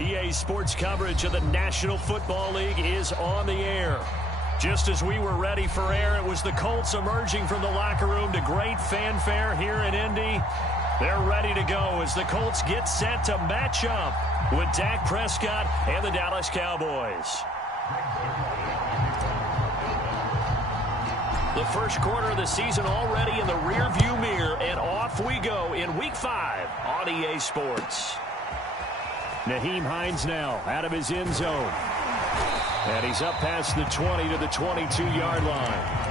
EA Sports coverage of the National Football League is on the air. Just as we were ready for air, it was the Colts emerging from the locker room to great fanfare here in Indy. They're ready to go as the Colts get set to match up with Dak Prescott and the Dallas Cowboys. The first quarter of the season already in the rearview mirror, and off we go in Week 5 on EA Sports. Nyheim Hines now out of his end zone. And he's up past the 20 to the 22-yard line.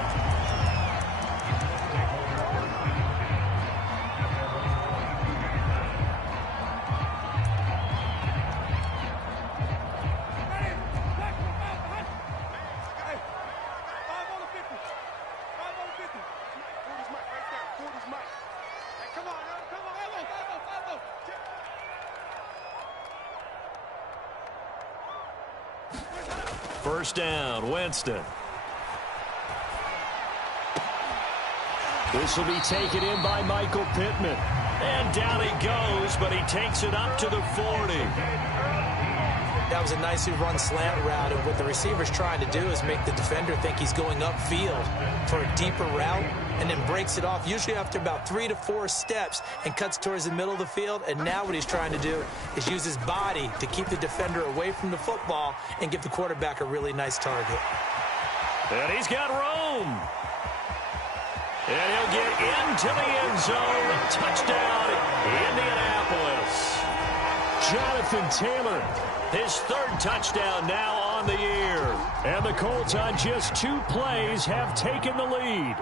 First down, Winston. This will be taken in by Michael Pittman. And down he goes, but he takes it up to the 40. That was a nicely run slant route, and what the receiver's trying to do is make the defender think he's going upfield for a deeper route, and then breaks it off, usually after about 3 to 4 steps, and cuts towards the middle of the field. And now what he's trying to do is use his body to keep the defender away from the football and give the quarterback a really nice target. And he's got room. And he'll get into the end zone. Touchdown, Indianapolis. Jonathan Taylor, his 3rd touchdown now on the year. And the Colts on just 2 plays have taken the lead.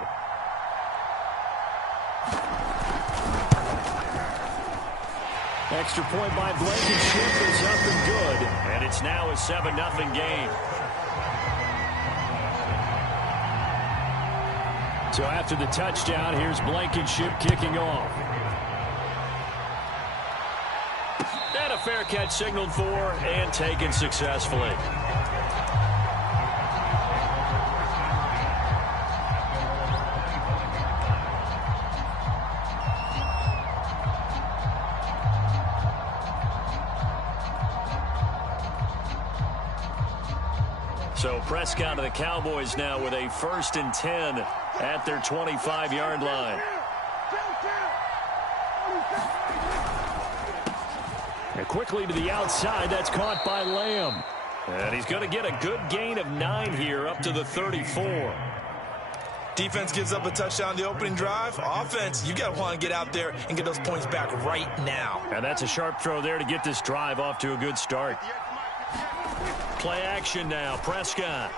Extra point by Blankenship is up and good. And it's now a 7-0 game. So after the touchdown, here's Blankenship kicking off. And a fair catch signaled for and taken successfully. So Prescott of the Cowboys now with a 1st and 10 at their 25-yard line. And quickly to the outside, that's caught by Lamb. And he's going to get a good gain of 9 here up to the 34. Defense gives up a touchdown the opening drive. Offense, you got to want to get out there and get those points back right now. And that's a sharp throw there to get this drive off to a good start. Play action now, Prescott.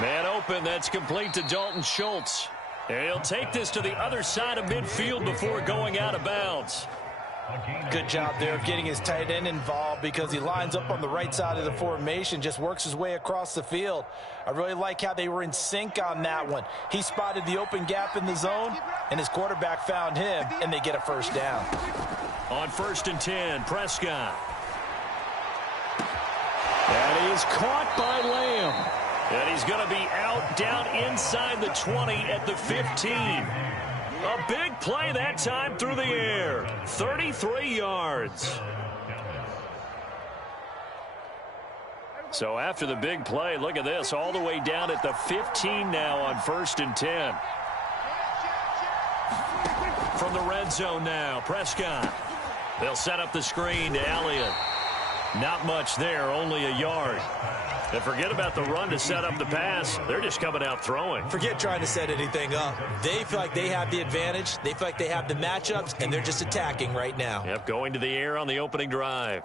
Man open, that's complete to Dalton Schultz. And he'll take this to the other side of midfield before going out of bounds. Good job there of getting his tight end involved, because he lines up on the right side of the formation, just works his way across the field. I really like how they were in sync on that one. He spotted the open gap in the zone, and his quarterback found him, and they get a 1st down. On 1st and 10, Prescott. And he is caught by Lamb. And he's going to be out down inside the 20 at the 15. A big play that time through the air. 33 yards. So after the big play, look at this. All the way down at the 15 now on 1st and 10. From the red zone now, Prescott. They'll set up the screen to Elliott. Not much there, only a yard. And forget about the run to set up the pass. They're just coming out throwing. Forget trying to set anything up. They feel like they have the advantage. They feel like they have the matchups, and they're just attacking right now. Yep, going to the air on the opening drive.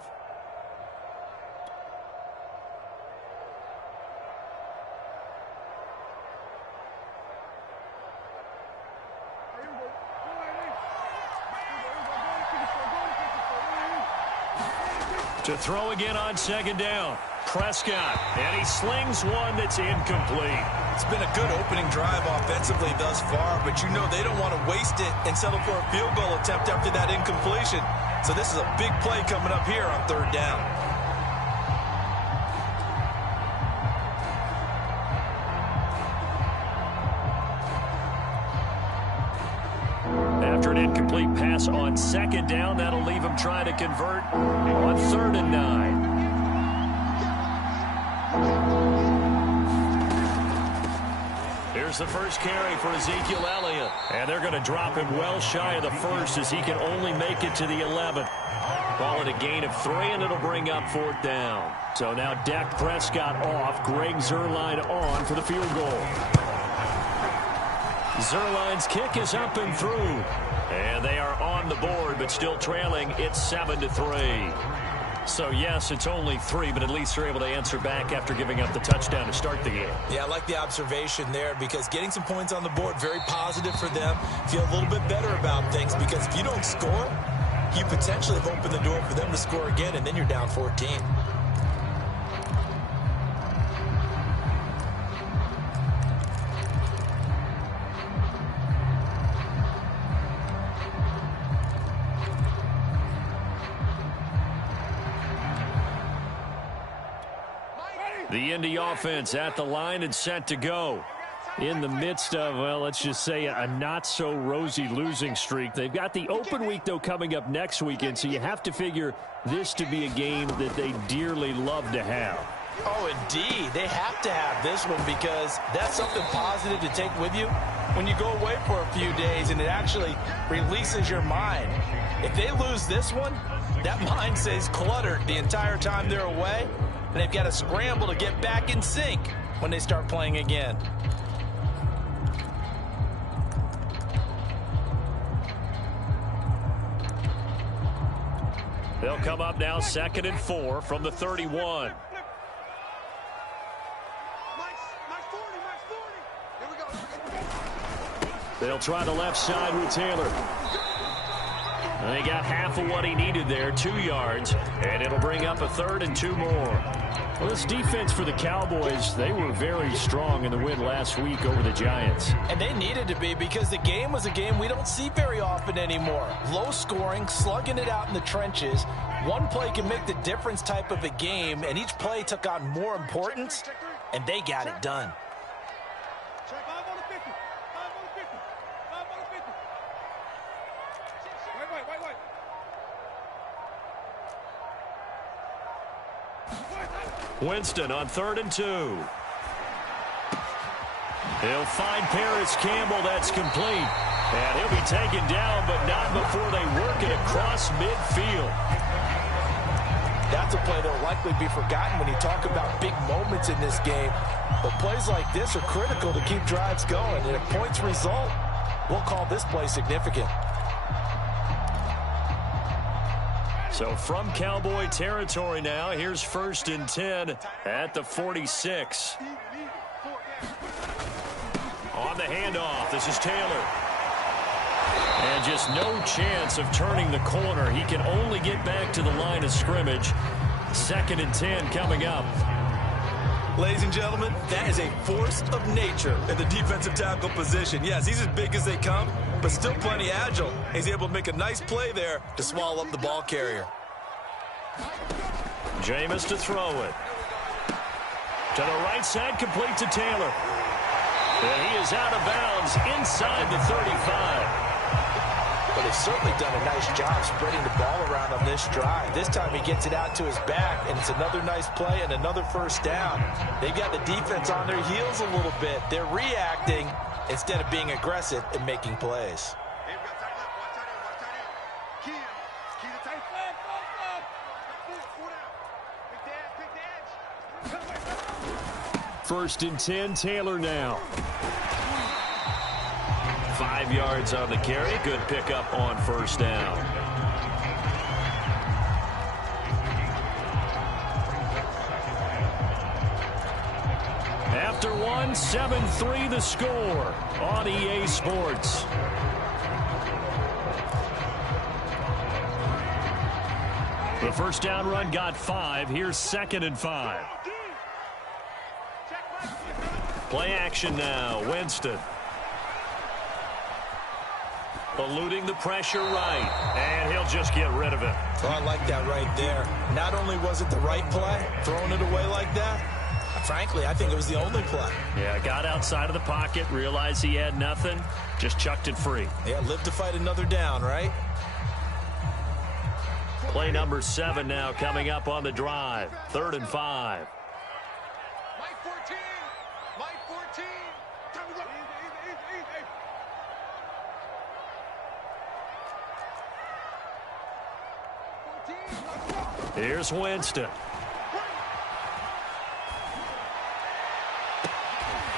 To throw again on 2nd down. Prescott, and he slings one that's incomplete. It's been a good opening drive offensively thus far, but you know they don't want to waste it and settle for a field goal attempt after that incompletion. So this is a big play coming up here on 3rd down. After an incomplete pass pass on second down. That'll leave him trying to convert on 3rd and 9. Here's the first carry for Ezekiel Elliott. And they're going to drop him well shy of the first as he can only make it to the 11th. Call it a gain of 3, and it'll bring up 4th down. So now Dak Prescott off, Greg Zuerlein on for the field goal. Zuerlein's kick is up and through. And they are on the board, but still trailing. It's 7-3. So, yes, it's only 3, but at least they're able to answer back after giving up the touchdown to start the game. Yeah, I like the observation there because getting some points on the board, very positive for them. Feel a little bit better about things because if you don't score, you potentially have opened the door for them to score again, and then you're down 14. The Indy offense at the line and set to go. In the midst of, well, let's just say a not-so-rosy losing streak. They've got the open week, though, coming up next weekend, so you have to figure this to be a game that they dearly love to have. Oh, indeed. They have to have this one because that's something positive to take with you when you go away for a few days, and it actually releases your mind. If they lose this one, that mind stays cluttered the entire time they're away, and they've got to scramble to get back in sync when they start playing again. They'll come up now 2nd and 4 from the 31. They'll try the left side with Taylor. And they got half of what he needed there, 2 yards, and it'll bring up a 3rd and 2 more. Well, this defense for the Cowboys, they were very strong in the win last week over the Giants. And they needed to be because the game was a game we don't see very often anymore. Low scoring, slugging it out in the trenches. One play can make the difference type of a game, and each play took on more importance, and they got it done. Winston on 3rd and 2. He'll find Paris Campbell. That's complete. And he'll be taken down, but not before they work it across midfield. That's a play that will likely be forgotten when you talk about big moments in this game. But plays like this are critical to keep drives going. And if points result, we'll call this play significant. So from Cowboy territory now, here's 1st and 10 at the 46. On the handoff, this is Taylor. And just no chance of turning the corner. He can only get back to the line of scrimmage. 2nd and 10 coming up. Ladies and gentlemen, that is a force of nature in the defensive tackle position. Yes, he's as big as they come, but still plenty agile. He's able to make a nice play there to swallow up the ball carrier. Jameis to throw it. To the right side, complete to Taylor. And he is out of bounds inside the 35. But he's certainly done a nice job spreading the ball around on this drive. This time he gets it out to his back, and it's another nice play and another 1st down. They've got the defense on their heels a little bit. They're reacting instead of being aggressive and making plays. 1st and 10, Taylor now. 5 yards on the carry. Good pickup on 1st down. After one, 7-3 the score on EA Sports. The 1st down run got 5. Here's 2nd and 5. Play action now. Winston. Eluding the pressure right. And he'll just get rid of it. Oh, I like that right there. Not only was it the right play, throwing it away like that, frankly, I think it was the only play. Yeah, got outside of the pocket, realized he had nothing, just chucked it free. Yeah, live to fight another down, right? Play number 7 now coming up on the drive. 3rd and 5. Mike 14. Mike 14. Time to go. Easy. Here's Winston.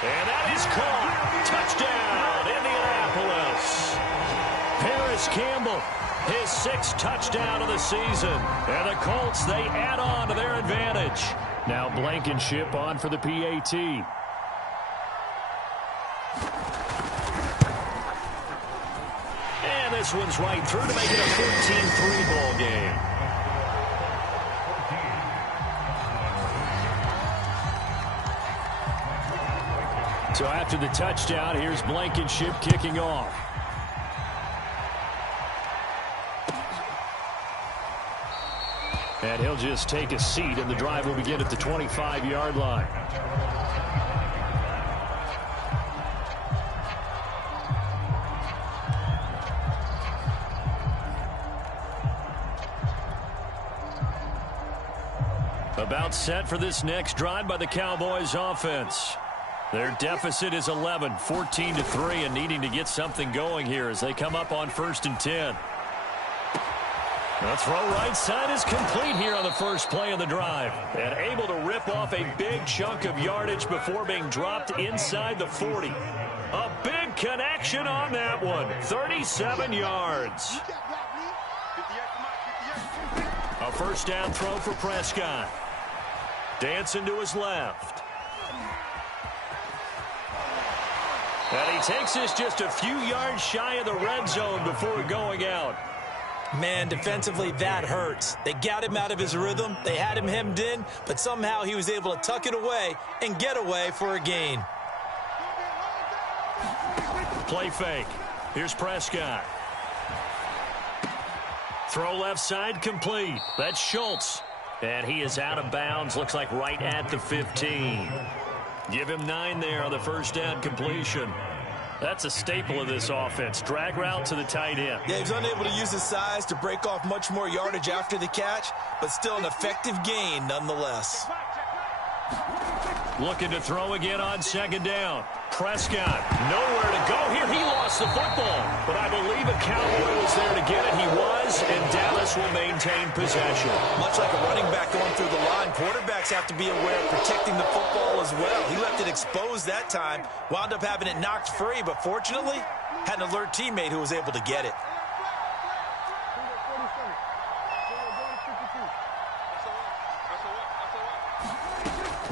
And that is caught. Touchdown, Indianapolis. Paris Campbell, his 6th touchdown of the season. And the Colts, they add on to their advantage. Now Blankenship on for the PAT. And this one's right through to make it a 14-3 ball game. So after the touchdown, here's Blankenship kicking off. And he'll just take a seat, and the drive will begin at the 25-yard line. About set for this next drive by the Cowboys offense. Their deficit is 11, 14-3, and needing to get something going here as they come up on 1st and 10. The throw right side is complete here on the first play of the drive. And able to rip off a big chunk of yardage before being dropped inside the 40. A big connection on that one. 37 yards. A first down throw for Prescott. Dancing to his left. And he takes this just a few yards shy of the red zone before going out. Man, defensively, that hurts. They got him out of his rhythm. They had him hemmed in, but somehow he was able to tuck it away and get away for a gain. Play fake. Here's Prescott. Throw left side complete. That's Schultz. And he is out of bounds. Looks like right at the 15. Give him 9 there on the first down completion. That's a staple of this offense. Drag route to the tight end. Yeah, he's unable to use his size to break off much more yardage after the catch, but still an effective gain nonetheless. Looking to throw again on 2nd down. Prescott, nowhere to go here. He lost the football, but I believe a Cowboy was there to get it. He was, and Dallas will maintain possession. Much like a running back going through the line, quarterbacks have to be aware of protecting the football as well. He left it exposed that time, wound up having it knocked free, but fortunately, had an alert teammate who was able to get it.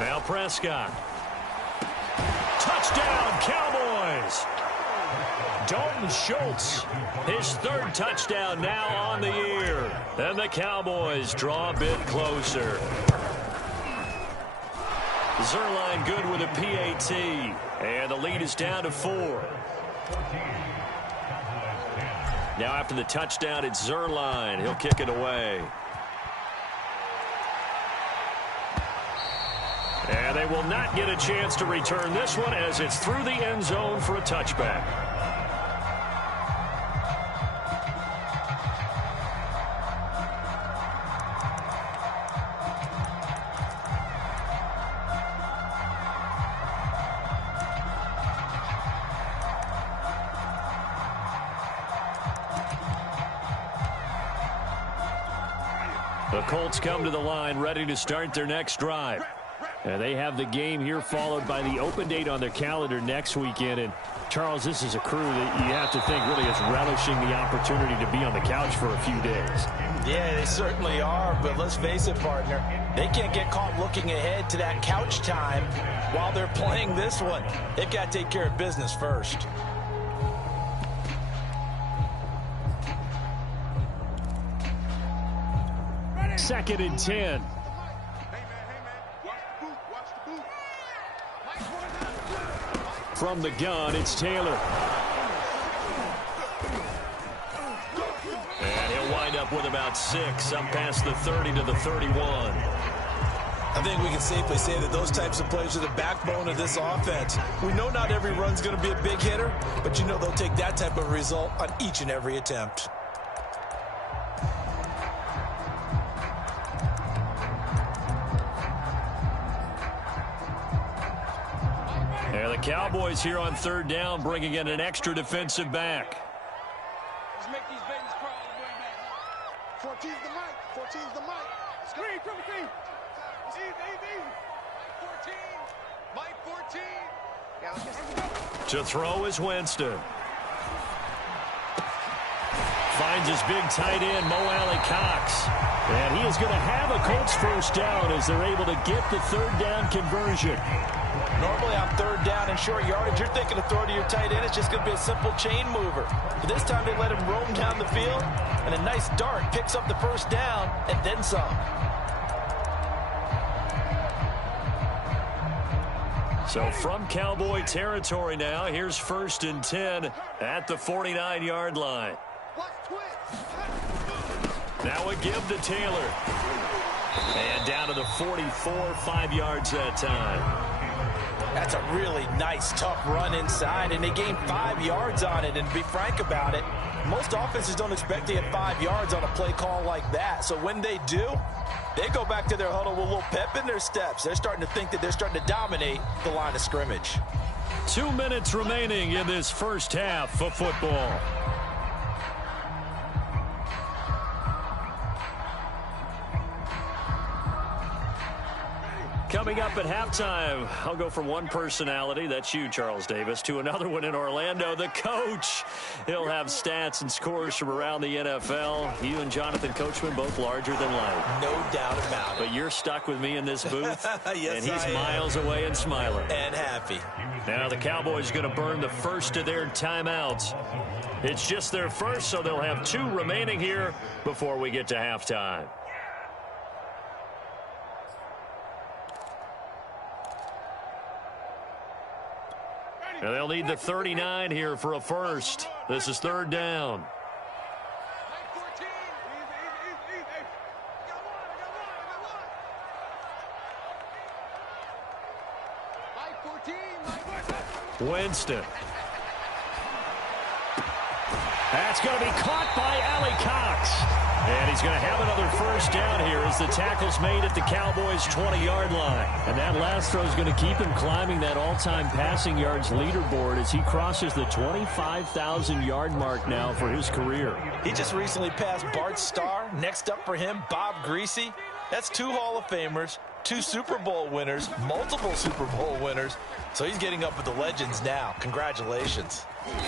Now Prescott. Touchdown, Cowboys! Dalton Schultz, his 3rd touchdown now on the year. And the Cowboys draw a bit closer. Zuerlein good with a PAT. And the lead is down to 4. Now after the touchdown, it's Zuerlein. He'll kick it away. And they will not get a chance to return this one as it's through the end zone for a touchback. The Colts come to the line ready to start their next drive. And they have the game here followed by the open date on their calendar next weekend. And, Charles, this is a crew that you have to think really is relishing the opportunity to be on the couch for a few days. Yeah, they certainly are, but let's face it, partner. They can't get caught looking ahead to that couch time while they're playing this one. They've got to take care of business first. Second and 10. From the gun, it's Taylor. And he'll wind up with about 6, up past the 30 to the 31. I think we can safely say that those types of plays are the backbone of this offense. We know not every run's going to be a big hitter, but you know they'll take that type of result on each and every attempt. The Cowboys here on third down, bringing in an extra defensive back. Let's make these babies crawl way back. 14's the mic. 14's the mic. Screen, 17. Easy. 14. Mike 14. To throw is Winston. Finds his big tight end, Mo Alley-Cox. And he is going to have a Colts first down as they're able to get the third down conversion. Normally on third down and short yardage, you're thinking of throw to your tight end. It's just going to be a simple chain mover. But this time they let him roam down the field, and a nice dart picks up the first down and then some. So from Cowboy territory now, here's 1st and 10 at the 49-yard line. Now a give to Taylor. And down to the 44, 5 yards that time. That's a really nice, tough run inside, and they gained 5 yards on it. And to be frank about it, most offenses don't expect to get 5 yards on a play call like that. So when they do, they go back to their huddle with a little pep in their steps. They're starting to think that they're starting to dominate the line of scrimmage. 2 minutes remaining in this first half of football. Coming up at halftime, I'll go from one personality, that's you, Charles Davis, to another one in Orlando, the coach. He'll have stats and scores from around the NFL. You and Jonathan Coachman, both larger than life. No doubt about it. But you're stuck with me in this booth, yes, and he's miles away and smiling. And happy. Now the Cowboys going to burn the first of their timeouts. It's just their first, so they'll have 2 remaining here before we get to halftime. And they'll need the 39 here for a first. This is third down. Winston. That's going to be caught by Alley-Cox. And he's going to have another first down here as the tackle's made at the Cowboys' 20-yard line. And that last throw is going to keep him climbing that all-time passing yards leaderboard as he crosses the 25,000-yard mark now for his career. He just recently passed Bart Starr. Next up for him, Bob Greasy. That's 2 Hall of Famers, 2 Super Bowl winners, multiple Super Bowl winners. So he's getting up with the legends now. Congratulations.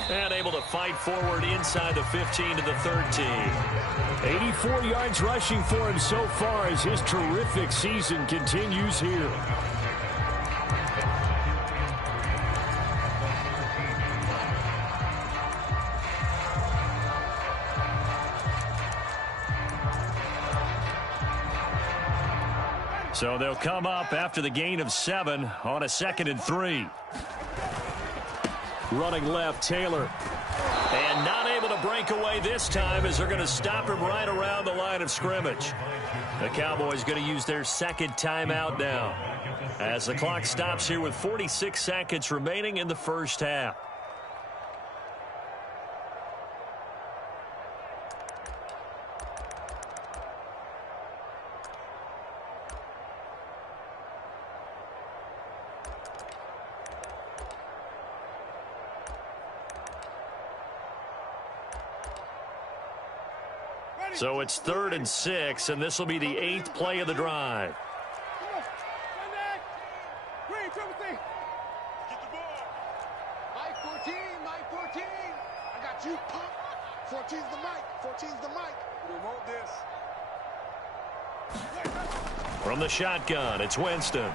And able to fight forward inside the 15 to the 13. 84 yards rushing for him so far as his terrific season continues here. So they'll come up after the gain of 7 on a 2nd and 3. Running left, Taylor. And not able to break away this time as they're going to stop him right around the line of scrimmage. The Cowboys going to use their 2nd timeout now as the clock stops here with 46 seconds remaining in the first half. So it's 3rd and 6, and this will be the 8th play of the drive. Mike 14, Mike 14. I got you, pump. 14's the mic, 14's the mic. We want this. From the shotgun, it's Winston.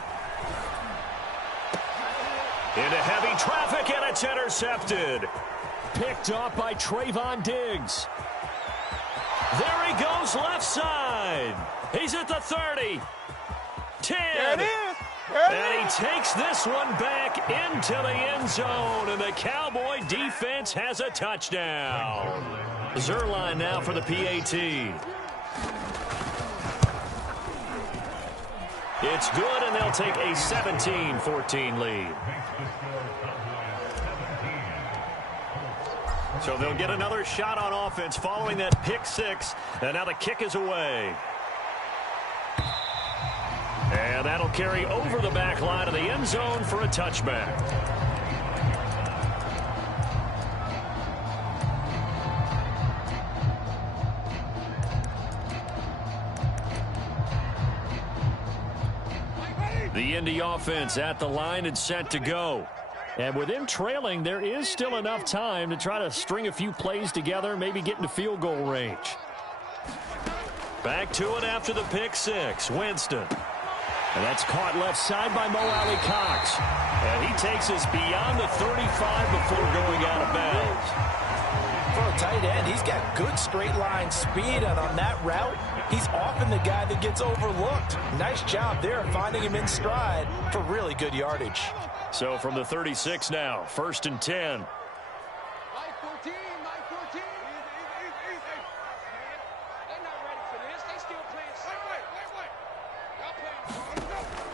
Into heavy traffic, and it's intercepted. Picked off by Trayvon Diggs. There he goes, left side. He's at the 30. 10. There it is. And he takes this one back into the end zone, and the Cowboy defense has a touchdown. Zuerlein now for the PAT. It's good, and they'll take a 17-14 lead. So they'll get another shot on offense following that pick 6, and now the kick is away. And that'll carry over the back line of the end zone for a touchback. The Indy offense at the line and set to go. And with them trailing, there is still enough time to try to string a few plays together, maybe get into field goal range. Back to it after the pick six. Winston. And that's caught left side by Mo Alley-Cox. And he takes us beyond the 35 before going out of bounds. For a tight end, he's got good straight line speed, and on that route, he's often the guy that gets overlooked. Nice job there finding him in stride for really good yardage. So from the 36 now, 1st and 10.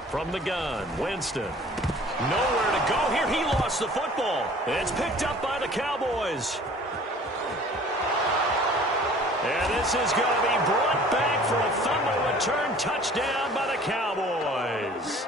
From the gun, Winston. Nowhere to go here. He lost the football. It's picked up by the Cowboys. And this is going to be brought back for a fumble return touchdown by the Cowboys.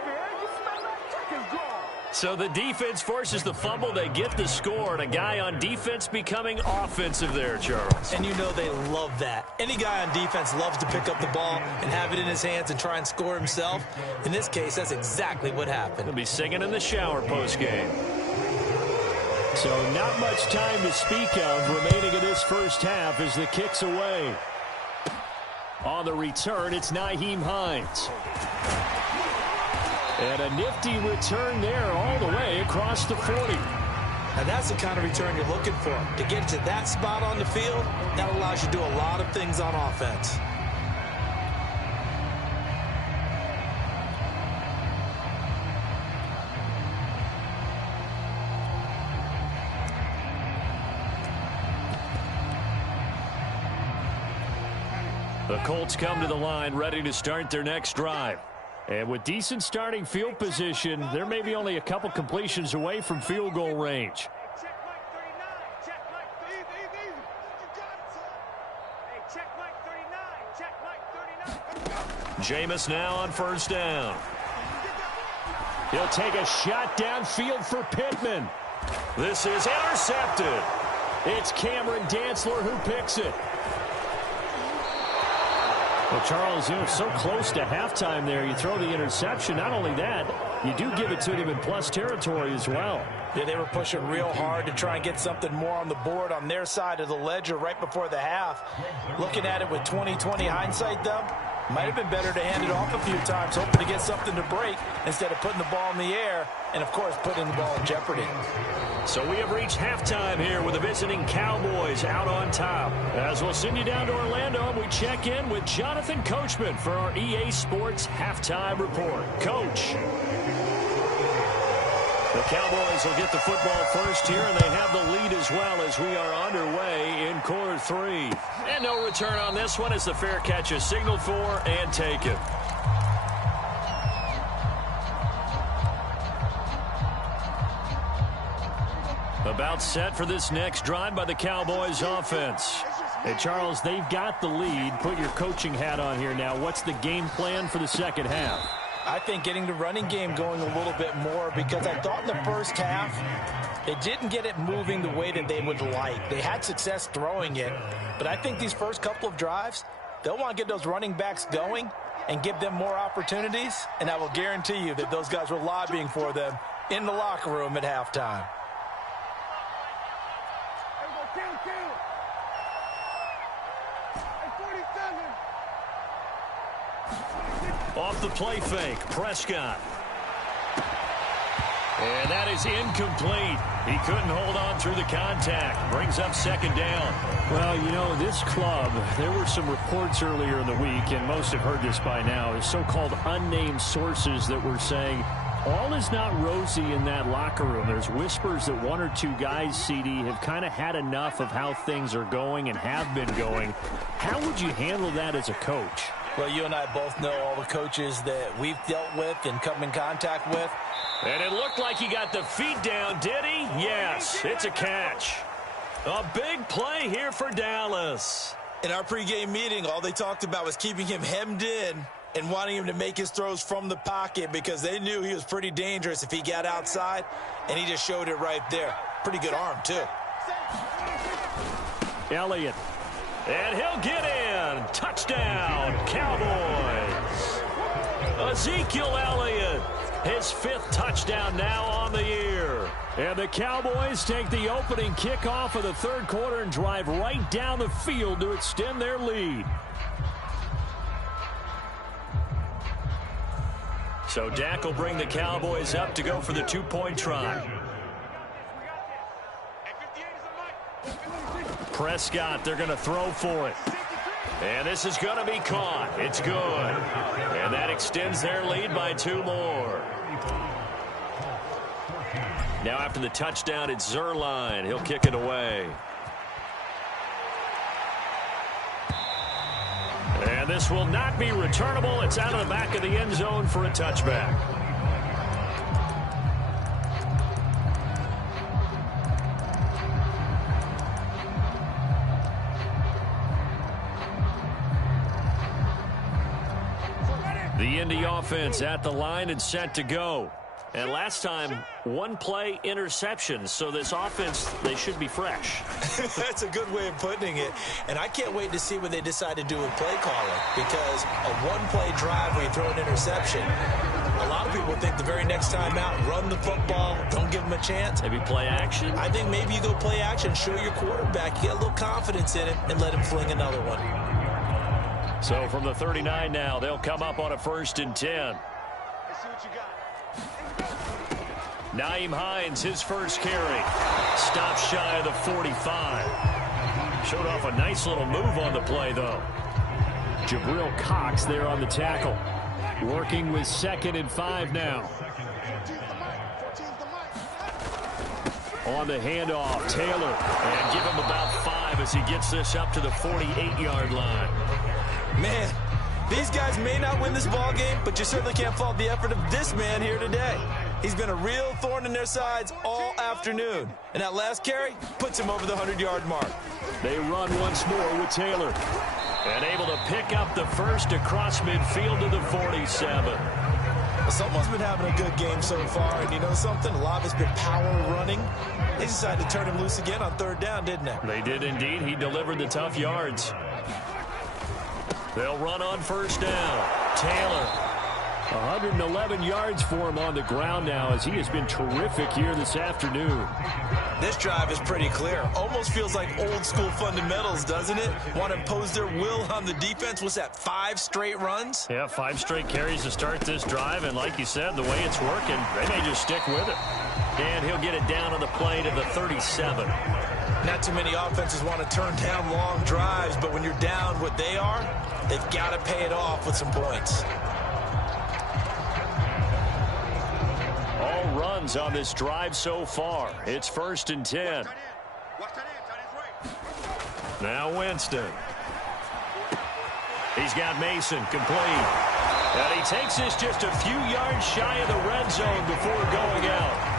So the defense forces the fumble. They get the score, and a guy on defense becoming offensive there, Charles. And you know they love that. Any guy on defense loves to pick up the ball and have it in his hands and try and score himself. In this case, that's exactly what happened. He'll be singing in the shower postgame. So not much time to speak of remaining in this first half as the kick's away. On the return, it's Nyheim Hines. And a nifty return there all the way across the 40. And that's the kind of return you're looking for. To get to that spot on the field, that allows you to do a lot of things on offense. The Colts come to the line ready to start their next drive. And with decent starting field position, they're maybe only a couple completions away from field goal range. Jameis now on 1st down. He'll take a shot downfield for Pittman. This is intercepted. It's Cameron Dantzler who picks it. Well, Charles, so close to halftime there. You throw the interception. Not only that, you do give it to them in plus territory as well. Yeah, they were pushing real hard to try and get something more on the board on their side of the ledger right before the half. Looking at it with 20/20 hindsight, though, might have been better to hand it off a few times, hoping to get something to break instead of putting the ball in the air and, of course, putting the ball in jeopardy. So we have reached halftime here with the visiting Cowboys out on top. As we'll send you down to Orlando, we check in with Jonathan Coachman for our EA Sports Halftime Report. Coach. The Cowboys will get the football first here, and they have the lead as well as we are underway in quarter 3. And no return on this one as the fair catch is signaled for and taken. About set for this next drive by the Cowboys offense. And Charles, they've got the lead. Put your coaching hat on here now. What's the game plan for the second half? I think getting the running game going a little bit more, because I thought in the first half they didn't get it moving the way that they would like. They had success throwing it, but I think these first couple of drives, they'll want to get those running backs going and give them more opportunities, and I will guarantee you that those guys were lobbying for them in the locker room at halftime. Off the play fake, Prescott. And that is incomplete. He couldn't hold on through the contact. Brings up 2nd down. Well, this club, there were some reports earlier in the week, and most have heard this by now, the so-called unnamed sources that were saying all is not rosy in that locker room. There's whispers that 1 or 2 guys, CD, have kind of had enough of how things are going and have been going. How would you handle that as a coach? Well, you and I both know all the coaches that we've dealt with and come in contact with. And it looked like he got the feet down, did he? Yes, it's a catch. A big play here for Dallas. In our pregame meeting, all they talked about was keeping him hemmed in and wanting him to make his throws from the pocket because they knew he was pretty dangerous if he got outside, and he just showed it right there. Pretty good arm, too. Elliott. And he'll get in. Touchdown, Cowboys. Ezekiel Elliott His 5th touchdown now on the year. And the Cowboys take the opening kickoff of the 3rd quarter and drive right down the field to extend their lead. So Dak will bring the Cowboys up to go for the 2-point try. Prescott, they're going to throw for it. And this is going to be caught. It's good. And that extends their lead by 2 more. Now after the touchdown, it's Zuerlein. He'll kick it away. And this will not be returnable. It's out of the back of the end zone for a touchback. The Indy offense at the line and set to go. And last time, 1-play interception. So this offense, they should be fresh. That's a good way of putting it. And I can't wait to see what they decide to do with play calling. Because a 1-play drive where you throw an interception, a lot of people think the very next time out, run the football, don't give them a chance. Maybe play action? I think maybe you go play action, show your quarterback, you get a little confidence in it, and let him fling another one. So from the 39 now, they'll come up on a 1st and 10. Let's see what you got. Nyheim Hines, his first carry. Stops shy of the 45. Showed off a nice little move on the play, though. Jabril Cox there on the tackle. Working with 2nd and 5 now. On the handoff, Taylor. And give him about 5 as he gets this up to the 48-yard line. Man, these guys may not win this ball game, but you certainly can't fault the effort of this man here today. He's been a real thorn in their sides all afternoon. And that last carry puts him over the 100-yard mark. They run once more with Taylor. And able to pick up the first across midfield to the 47. Well, someone's been having a good game so far. And you know something? A lot of it's been power running. They decided to turn him loose again on 3rd down, didn't they? They did indeed. He delivered the tough yards. They'll run on 1st down. Taylor. 111 yards for him on the ground now as he has been terrific here this afternoon. This drive is pretty clear. Almost feels like old school fundamentals, doesn't it? Want to impose their will on the defense. What's that, 5 straight runs? Yeah, 5 straight carries to start this drive. And like you said, the way it's working, they may just stick with it. And he'll get it down on the play to the 37. Not too many offenses want to turn down long drives, but when you're down what they are, they've got to pay it off with some points. All runs on this drive so far. It's 1st and 10. Now Winston. He's got Mason complete. And he takes this just a few yards shy of the red zone before going out.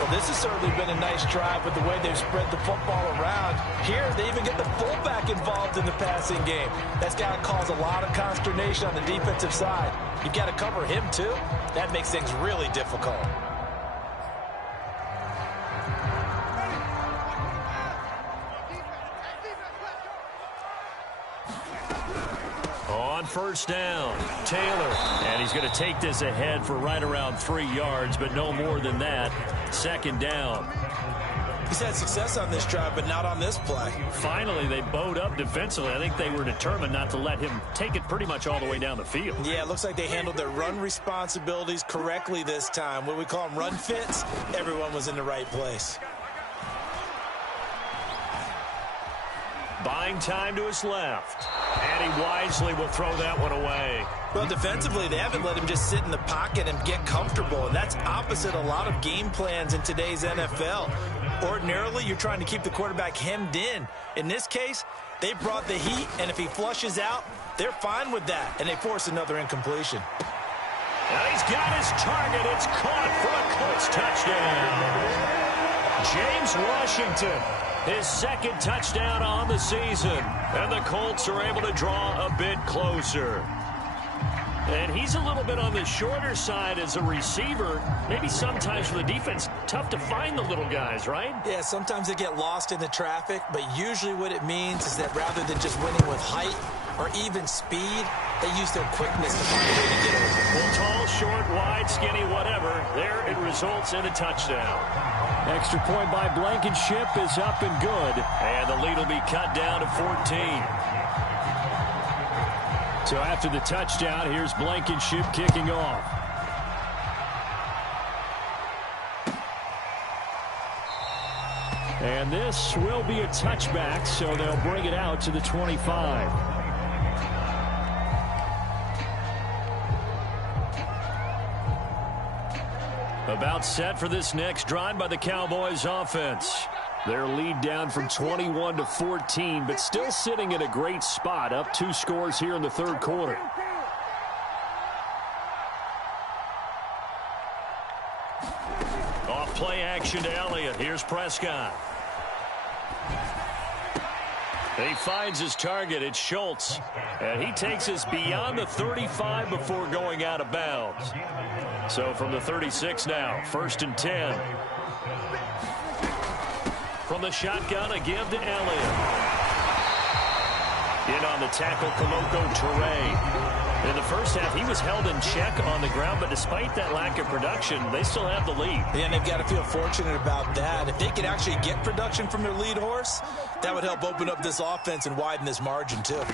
Well, this has certainly been a nice drive with the way they've spread the football around. Here, they even get the fullback involved in the passing game. That's got to cause a lot of consternation on the defensive side. You've got to cover him, too. That makes things really difficult. On 1st down, Taylor. And he's going to take this ahead for right around 3 yards, but no more than that. 2nd down. He's had success on this drive, but not on this play. Finally, they bowed up defensively. I think they were determined not to let him take it pretty much all the way down the field. Yeah, it looks like they handled their run responsibilities correctly this time. What we call them run fits, everyone was in the right place. Buying time to his left. And he wisely will throw that one away. Well, defensively, they haven't let him just sit in the pocket and get comfortable, and that's opposite a lot of game plans in today's NFL. Ordinarily, you're trying to keep the quarterback hemmed in. In this case, they brought the heat, and if he flushes out, they're fine with that, and they force another incompletion. And he's got his target. It's caught for a Colts touchdown. James Washington, his 2nd touchdown on the season. And the Colts are able to draw a bit closer. And he's a little bit on the shorter side as a receiver. Maybe sometimes for the defense, tough to find the little guys, right? Yeah, sometimes they get lost in the traffic, but usually what it means is that rather than just winning with height, or even speed, they use their quickness to find a way to get over. Well, tall, short, wide, skinny, whatever. There it results in a touchdown. Extra point by Blankenship is up and good. And the lead will be cut down to 14. So after the touchdown, here's Blankenship kicking off. And this will be a touchback, so they'll bring it out to the 25. About set for this next drive by the Cowboys offense. Their lead down from 21 to 14, but still sitting in a great spot, up 2 scores here in the third quarter. Off play action to Elliott. Here's Prescott. He finds his target. It's Schultz. And he takes us beyond the 35 before going out of bounds. So from the 36 now, 1st and 10. From the shotgun, a give to Elliott. In on the tackle, Kemoko Turay. In the first half, he was held in check on the ground, but despite that lack of production, they still have the lead. Yeah, and they've got to feel fortunate about that. If they could actually get production from their lead horse, that would help open up this offense and widen this margin, too.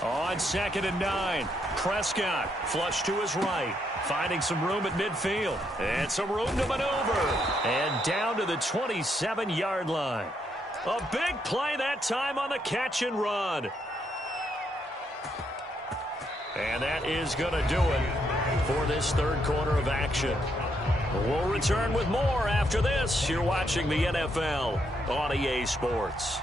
On 2nd and 9, Prescott flush to his right, finding some room at midfield. And some room to maneuver. And down to the 27-yard line. A big play that time on the catch and run. And that is going to do it for this third quarter of action. We'll return with more after this. You're watching the NFL on EA Sports.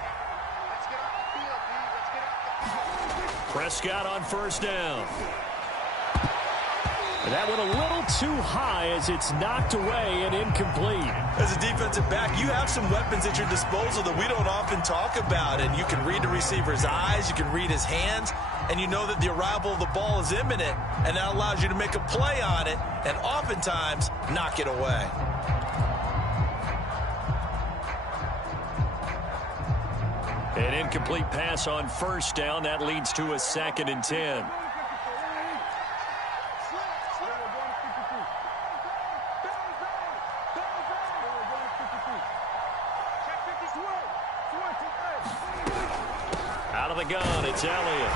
Prescott on 1st down. And that went a little too high as it's knocked away and incomplete. As a defensive back, you have some weapons at your disposal that we don't often talk about. And you can read the receiver's eyes, you can read his hands, and you know that the arrival of the ball is imminent. And that allows you to make a play on it and oftentimes knock it away. An incomplete pass on 1st down. That leads to a 2nd and 10. Out of the gun, it's Elliott.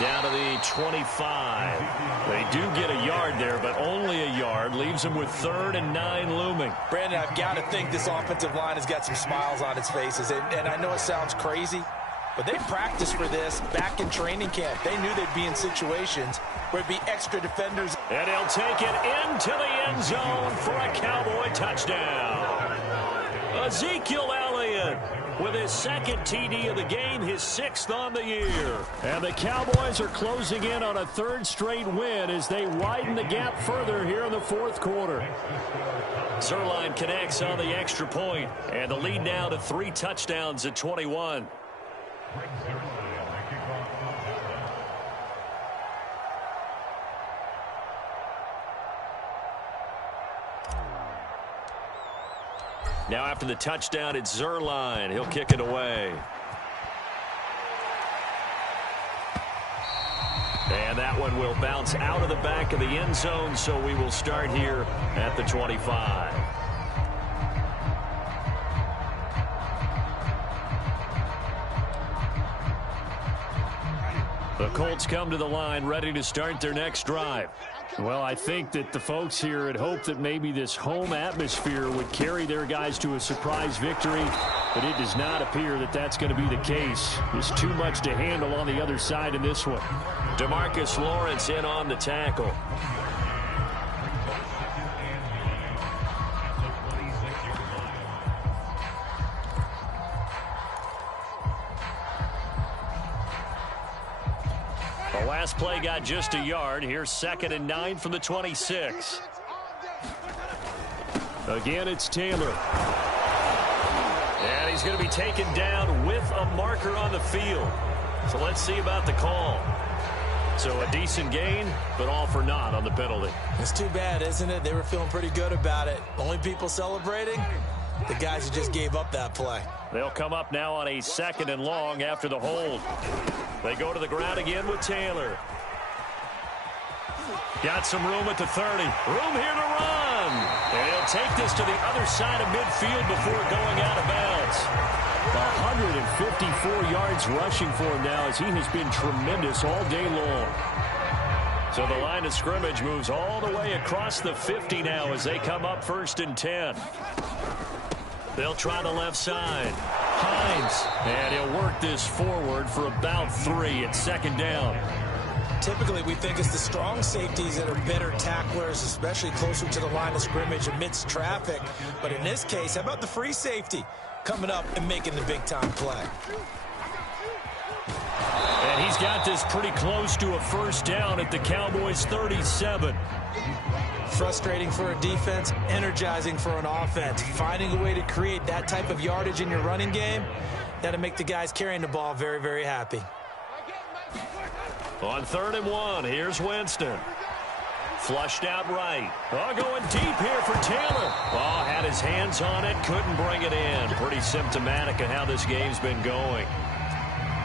Down to the 25. They do get a yard there, but only a yard. Leaves them with 3rd and 9 looming. Brandon, I've got to think this offensive line has got some smiles on its faces. And I know it sounds crazy, but they practiced for this back in training camp. They knew they'd be in situations where it'd be extra defenders. And he'll take it into the end zone for a Cowboy touchdown. Ezekiel Elliott with his 2nd TD of the game, his 6th on the year. And the Cowboys are closing in on a 3rd straight win as they widen the gap further here in the 4th quarter. Zuerlein connects on the extra point, and the lead now to 3 touchdowns at 21. Now after the touchdown, it's Zuerlein. He'll kick it away. And that one will bounce out of the back of the end zone, so we will start here at the 25. The Colts come to the line ready to start their next drive. Well, I think that the folks here had hoped that maybe this home atmosphere would carry their guys to a surprise victory, but it does not appear that that's going to be the case. There's too much to handle on the other side in this one. DeMarcus Lawrence in on the tackle. The last play got just a yard. Here's 2nd and 9 from the 26. Again, it's Taylor. And he's going to be taken down with a marker on the field. So let's see about the call. So a decent gain, but all for naught on the penalty. It's too bad, isn't it? They were feeling pretty good about it. Only people celebrating, the guys who just gave up that play. They'll come up now on a 2nd and long after the hold. They go to the ground again with Taylor. Got some room at the 30. Room here to run. And he'll take this to the other side of midfield before going out of bounds. 154 yards rushing for him now as he has been tremendous all day long. So the line of scrimmage moves all the way across the 50 now as they come up 1st and 10. They'll try the left side. Hines. And he'll work this forward for about 3 at 2nd down. Typically, we think it's the strong safeties that are better tacklers, especially closer to the line of scrimmage amidst traffic. But in this case, how about the free safety coming up and making the big-time play? And he's got this pretty close to a 1st down at the Cowboys' 37. Frustrating for a defense, energizing for an offense. Finding a way to create that type of yardage in your running game, that'll make the guys carrying the ball very, very happy. On 3rd and 1, here's Winston. Flushed out right. Oh, going deep here for Taylor. Oh, had his hands on it, couldn't bring it in. Pretty symptomatic of how this game's been going.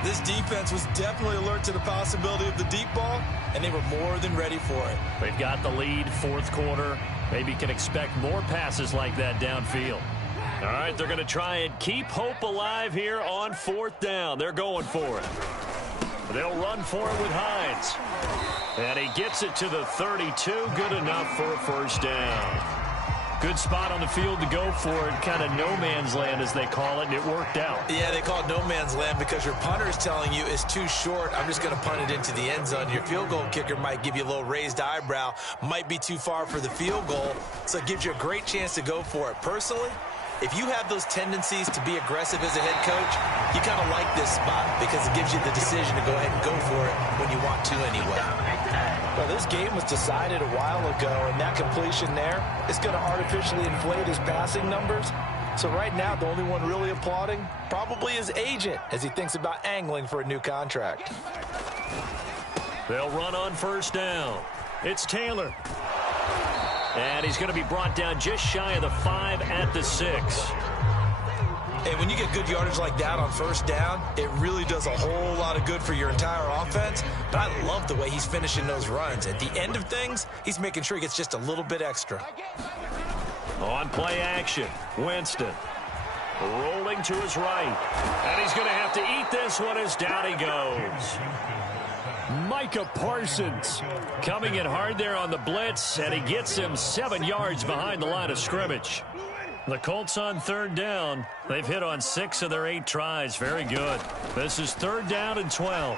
This defense was definitely alert to the possibility of the deep ball, and they were more than ready for it. They've got the lead, 4th quarter. Maybe can expect more passes like that downfield. All right, they're going to try and keep hope alive here on 4th down. They're going for it. They'll run for it with Hines. And he gets it to the 32. Good enough for a 1st down. Good spot on the field to go for it. Kind of no man's land, as they call it, and it worked out. Yeah, they call it no man's land because your punter is telling you it's too short. I'm just going to punt it into the end zone. Your field goal kicker might give you a little raised eyebrow. Might be too far for the field goal. So it gives you a great chance to go for it. Personally, if you have those tendencies to be aggressive as a head coach, you kind of like this spot because it gives you the decision to go ahead and go for it when you want to anyway. Well, this game was decided a while ago, and that completion there is going to artificially inflate his passing numbers. So right now, the only one really applauding probably his agent as he thinks about angling for a new contract. They'll run on 1st down. It's Taylor. And he's going to be brought down just shy of the 5 at the 6. And when you get good yardage like that on 1st down, it really does a whole lot of good for your entire offense. But I love the way he's finishing those runs. At the end of things, he's making sure he gets just a little bit extra. On play action, Winston rolling to his right. And he's going to have to eat this one as down he goes. Micah Parsons coming in hard there on the blitz, and he gets him 7 yards behind the line of scrimmage. The Colts on 3rd down. They've hit on 6 of their 8 tries. Very good. This is 3rd down and 12.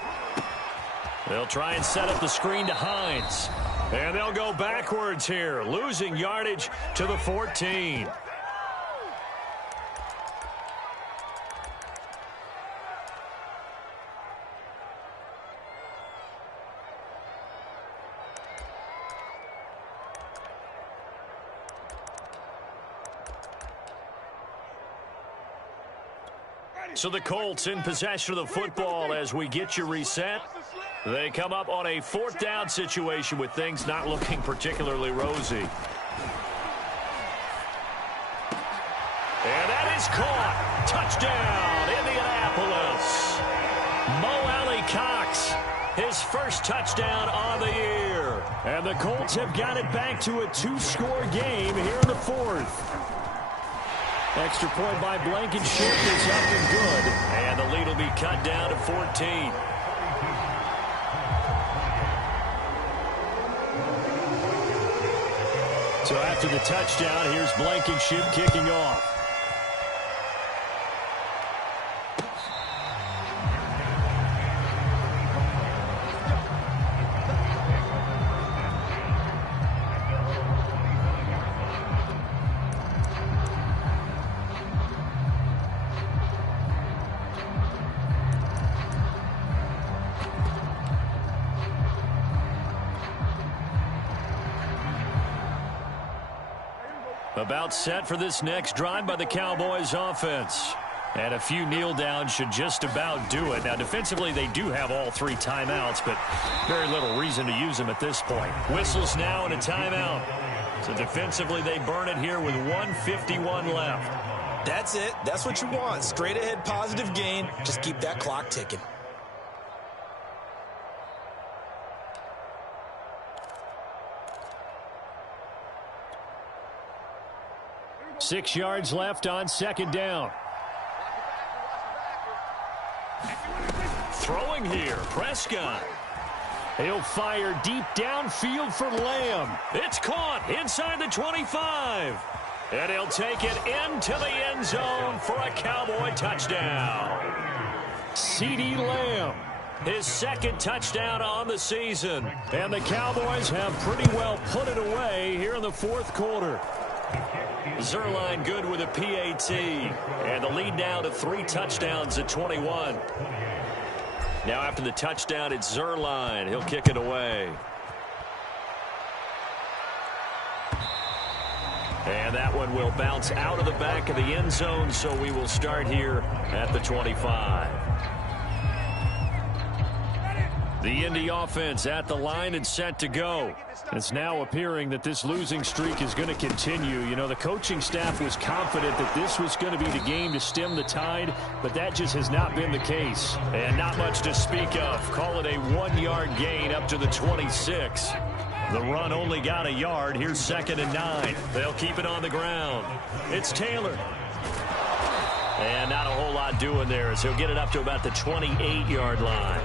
They'll try and set up the screen to Hines. And they'll go backwards here, losing yardage to the 14. So the Colts in possession of the football as we get you reset. They come up on a 4th down situation with things not looking particularly rosy. And that is caught. Touchdown, Indianapolis. Mo Alley-Cox, his 1st touchdown on the year. And the Colts have got it back to a 2-score game here in the 4th. Extra point by Blankenship is up and good. And the lead will be cut down to 14. So after the touchdown, here's Blankenship kicking off. About set for this next drive by the Cowboys offense. And a few kneel downs should just about do it. Now, defensively, they do have all 3 timeouts, but very little reason to use them at this point. Whistles now and a timeout. So defensively, they burn it here with 1:51 left. That's it. That's what you want. Straight ahead positive gain. Just keep that clock ticking. 6 yards left on second down. Throwing here, Prescott. He'll fire deep downfield for Lamb. It's caught inside the 25. And he'll take it into the end zone for a Cowboy touchdown. CeeDee Lamb, his second touchdown on the season. And the Cowboys have pretty well put it away here in the fourth quarter. Zuerlein good with a PAT. And the lead now to 3 touchdowns at 21. Now after the touchdown, it's Zuerlein. He'll kick it away. And that one will bounce out of the back of the end zone, so we will start here at the 25. The Indy offense at the line and set to go. It's now appearing that this losing streak is going to continue. You know, the coaching staff was confident that this was going to be the game to stem the tide, but that just has not been the case. And not much to speak of. Call it a 1-yard gain up to the 26. The run only got a yard. Here's 2nd and 9. They'll keep it on the ground. It's Taylor. And not a whole lot doing there as he'll get it up to about the 28-yard line.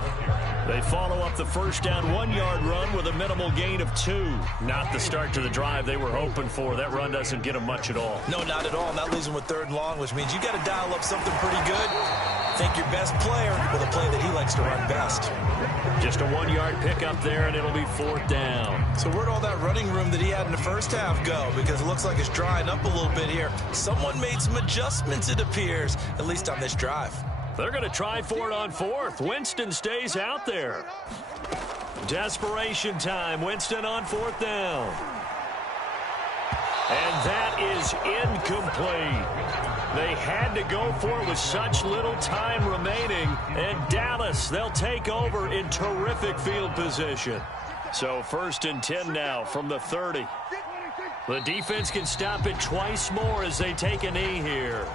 They follow up the first down 1-yard run with a minimal gain of 2. Not the start to the drive they were hoping for. That run doesn't get them much at all. No, not at all. And that leaves them with 3rd and long, which means you got to dial up something pretty good. Think your best player with a play that he likes to run best. Just a 1-yard pickup there, and it'll be 4th down. So where'd all that running room that he had in the first half go? Because it looks like it's drying up a little bit here. Someone made some adjustments, it appears, at least on this drive. They're going to try for it on 4th. Winston stays out there. Desperation time. Winston on 4th down. And that is incomplete. They had to go for it with such little time remaining. And Dallas, they'll take over in terrific field position. So 1st and 10 now from the 30. The defense can stop it twice more as they take a knee here.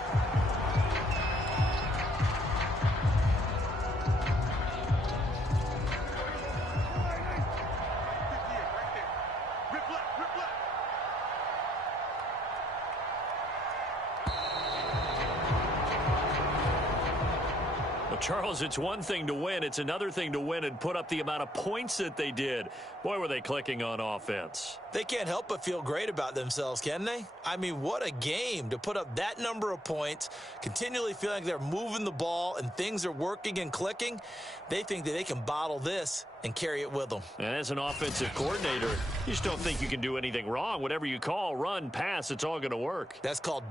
Charles, it's one thing to win. It's another thing to win and put up the amount of points that they did. Boy, were they clicking on offense. They can't help but feel great about themselves, can they? I mean, what a game to put up that number of points, continually feeling like they're moving the ball and things are working and clicking. They think that they can bottle this and carry it with them. And as an offensive coordinator, you just don't think you can do anything wrong. Whatever you call, run, pass, it's all going to work. That's called